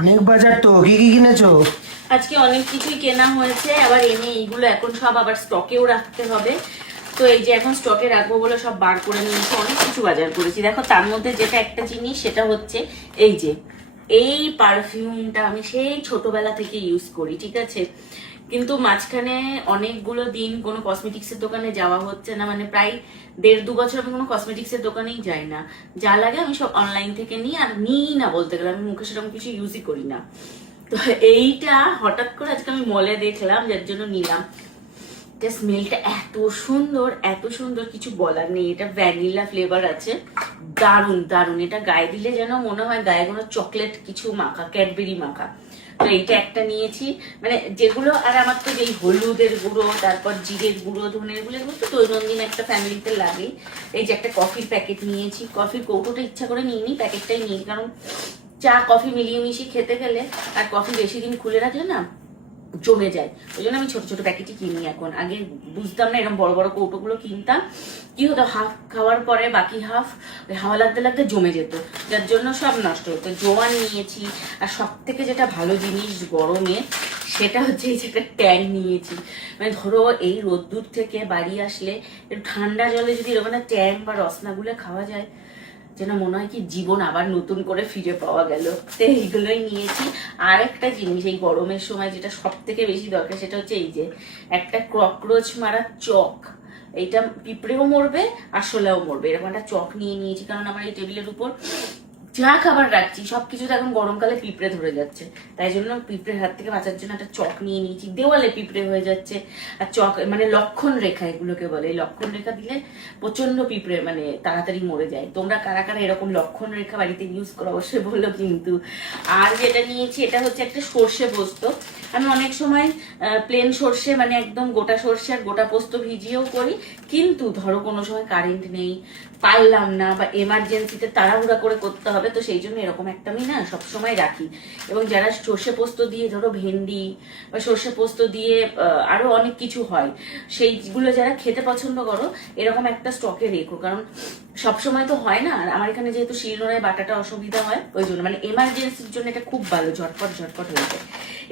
অনেক বাজার তো, কি কি কিনেছো? আজকে অনেক কিছুই কেনা হয়েছে, আবার এনে এইগুলো এখন সব আবার স্টকেও রাখতে হবে। তো এই যে এখন স্টকে রাখবো বলে সব বার করে নিয়েছি, অনেক কিছু বাজার করেছি। দেখো তার মধ্যে যেটা একটা জিনিস সেটা হচ্ছে এই যে এই পারফিউমটা আমি সেই ছোটবেলা থেকে ইউজ করি, ঠিক আছে। কিন্তু মাঝখানে অনেকগুলো দিন কোনো কসমেটিক্সের দোকানে যাওয়া হচ্ছে না, মানে প্রায় 1.5-2 বছর আমি কোনো কসমেটিক্সের দোকানেই যাই না। যা লাগে আমি সব অনলাইন থেকে নিই, আর নিই না বলতে গেলে, আমি মুখে সেরকম কিছু ইউজই করি না। তো এইটা হঠাৎ করে আজকে আমি মলে দেখলাম, যার জন্য নিলাম। এটা স্মেলটা এত সুন্দর, এত সুন্দর, কিছু বলার নেই। এটা ভ্যানিলা ফ্লেভার আছে, দারুন দারুন। এটা গায়ে দিলে যেন মনে হয় গায়ে কোনো চকলেট কিছু মাখা, ক্যাডবেরি মাখা। তো এইটা একটা নিয়েছি, মানে যেগুলো, আর আমার তো যেই হলুদের গুঁড়ো, তারপর জিরের গুঁড়ো, ধনের গুঁড়ো, এগুলো তো দৈনন্দিন একটা ফ্যামিলিতে লাগেই। এই যে একটা কফির প্যাকেট নিয়েছি, কফির কৌটোটা ইচ্ছা করে নিইনি, প্যাকেটটাই নিয়েছি, কারণ চা কফি মিলিয়ে মিশিয়ে খেতে গেলে আর কফি বেশি দিন খুলে রাখলে না জমে যায়। ওই জন্য আমি ছোট ছোট প্যাকেটই কিনি এখন। আগে বুঝতাম না, এরকম বড় বড় কৌটোগুলো কিনতাম, কি হতো হাফ খাওয়ার পরে বাকি হাফ হাওয়া লাগতে লাগতে জমে যেত, যার জন্য সব নষ্ট হতো। জোয়ান নিয়েছি, আর সব থেকে যেটা ভালো জিনিস গরমে সেটা হচ্ছে এই যে একটা ট্যাং নিয়েছি। মানে ধরো এই রোদ্দুর থেকে বাড়ি আসলে একটু ঠান্ডা জলে যদি এরকম একটা ট্যাং বা রসনাগুলো খাওয়া যায়, যেন মনে হয় কি জীবন আবার নতুন করে ফিরে পাওয়া গেল। তো এইগুলোই নিয়েছি। আর একটা জিনিস এই গরমের সময় যেটা সব থেকে বেশি দরকার, সেটা হচ্ছে এই যে একটা ককরোচ মারার চক। এইটা পিঁপড়েও মরবে, আরশোলাও মরবে, এরকম একটা চক নিয়ে নিয়েছি। কারণ আমার এই টেবিলের উপর যা খাবার রাখছি সবকিছুতে এখন গরমকালে পিঁপড়ে ধরে যাচ্ছে, তাই জন্য পিঁপড়ের হাত থেকে বাঁচার জন্য একটা চক নিয়ে নিয়েছি। দেওয়ালে পিঁপড়ে হয়ে যাচ্ছে, আর চক মানে লক্ষণ রেখা এগুলোকে বলে, এই লক্ষণ রেখা দিলে প্রচন্ড পিঁপড়ে মানে তাড়াতাড়ি মরে যায়। তোমরা কারা কারা এরকম লক্ষণ রেখা বাড়িতে ইউজ করো অবশ্যই বললো কিন্তু। আর যেটা নিয়েছি এটা হচ্ছে একটা সর্ষে পোস্ত। আমি অনেক সময় প্লেন সর্ষে মানে একদম গোটা সর্ষে আর গোটা পোস্ত ভিজিয়েও করি, কিন্তু ধরো কোনো সময় কারেন্ট নেই, পারলাম না, বা এমার্জেন্সিতে তাড়াহুড়া করে করতে হবে, তো সেই জন্য এরকম একটা আমি না সবসময় রাখি। এবং যারা সর্ষে পোস্ত দিয়ে ধরো ভেন্ডি বা সর্ষে পোস্ত দিয়ে আরো অনেক কিছু হয়, সেইগুলো যারা খেতে পছন্দ করো এরকম একটা স্টকে রেখো, কারণ সবসময় তো হয় না। আর আমার এখানে যেহেতু শিলনোড়ায় বাটাটা অসুবিধা হয়, ওই জন্য মানে এমার্জেন্সির জন্য এটা খুব ভালো, ঝটপট ঝটপট হয়ে যায়।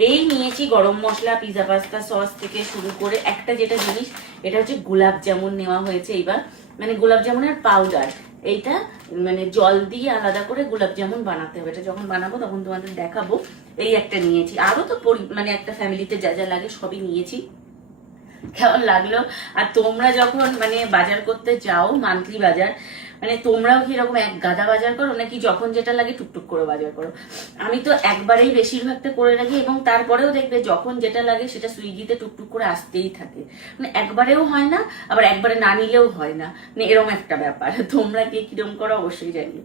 এই নিয়েছি গরম মশলা, পিজা পাস্তা সস থেকে শুরু করে একটা যেটা জিনিস, এটা হচ্ছে গোলাপ জামুন নেওয়া হয়েছে এইবার, মানে গোলাপ জামুনের পাউডার। এইটা মানে জল দিয়ে আলাদা করে গোলাপ জামুন বানাতে হবে, এটা যখন বানাবো তখন তোমাদের দেখাবো। এই একটা নিয়েছি, আরো তো মানে একটা ফ্যামিলিতে যা যা লাগে সবই নিয়েছি। কেমন লাগলো? আর তোমরা যখন মানে বাজার করতে যাও, মান্থলি বাজার, মানে তোমরাও কি এরকম এক গাদা বাজার করো, নাকি যখন যেটা লাগে টুকটুক করে বাজার করো? আমি তো একবারেই বেশিরভাগটা করে রাখি, এবং তারপরেও দেখবে যখন যেটা লাগে সেটা সুইগিতে টুকটুক করে আসতেই থাকে। মানে একবারেও হয় না, আবার একবারে না নিলেও হয় না, মানে এরকম একটা ব্যাপার। তোমরা কি কিরকম করো অবশ্যই জানিও।